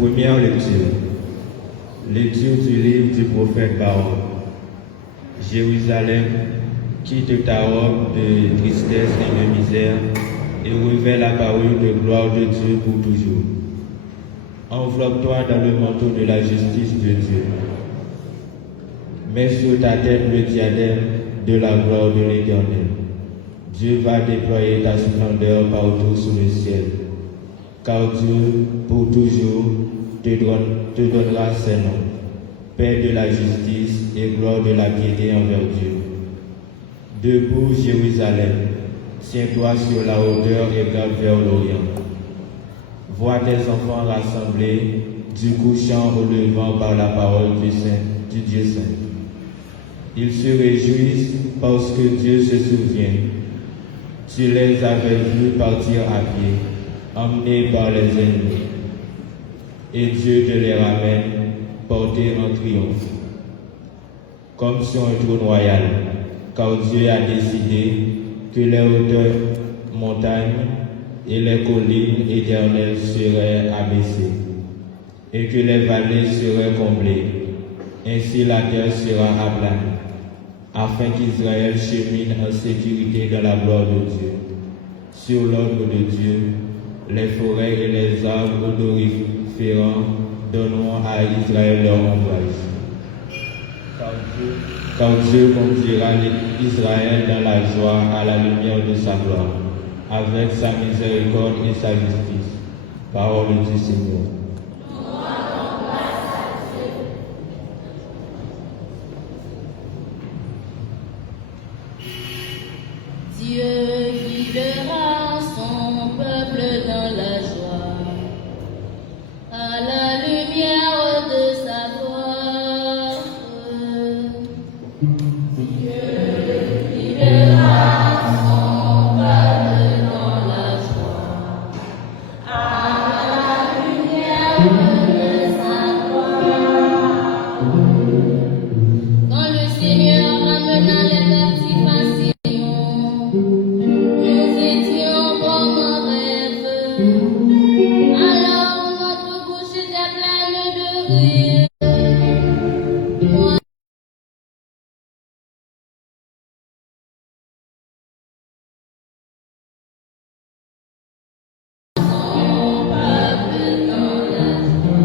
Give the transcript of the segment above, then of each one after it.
Première lecture. Lecture du livre du prophète Baruch. Jérusalem, quitte ta robe de tristesse et de misère et révèle la parure de gloire de Dieu pour toujours. Enveloppe-toi dans le manteau de la justice de Dieu. Mets sur ta tête le diadème de la gloire de l'Éternel. Dieu va déployer ta splendeur partout sous le ciel. Car Dieu, pour toujours, te donnera ses noms. Paix de la justice et gloire de la piété envers Dieu. Debout, Jérusalem, tiens-toi sur la hauteur et regarde vers l'Orient. Vois tes enfants rassemblés, du couchant au levant par la parole du Dieu Saint. Ils se réjouissent parce que Dieu se souvient. Tu les avais vus partir à pied, emmenés par les ennemis. Et Dieu te les ramène, portés en triomphe. Comme sur un trône royal, car Dieu a décidé que les hauteurs montagnes et les collines éternelles seraient abaissées, et que les vallées seraient comblées. Ainsi la terre sera aplanie, afin qu'Israël chemine en sécurité dans la gloire de Dieu. Sur l'ordre de Dieu, les forêts et les arbres odoriférants donneront à Israël leur ombrage. Car Dieu conduira Israël dans la joie à la lumière de sa gloire, avec sa miséricorde et sa justice. Parole du Seigneur. Dieu guidera son peuple dans la joie, à la lumière de sa gloire. Dieu guidera son peuple dans la joie, à la lumière de sa gloire. Quand le Seigneur amena les captifs à Sion, nous étions comme un rêve. Alors notre bouche était pleine de rire. Moi, son peuple dans la joie.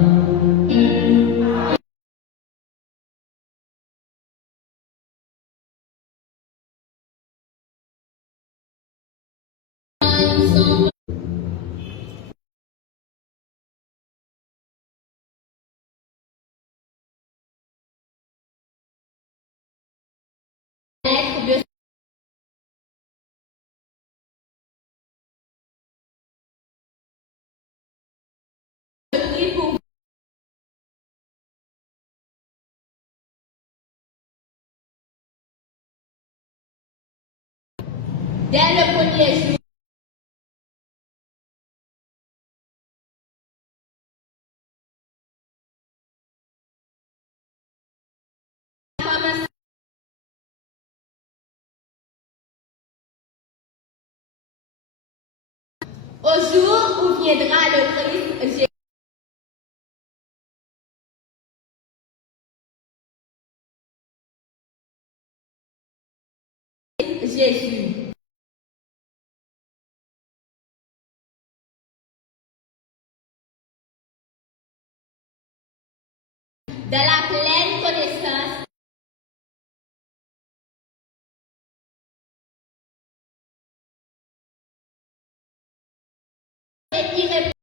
Je prie pour vous. Dès le premier jour, au jour où viendra le Christ, Jésus. Dans la pleine connaissance et irréprochable.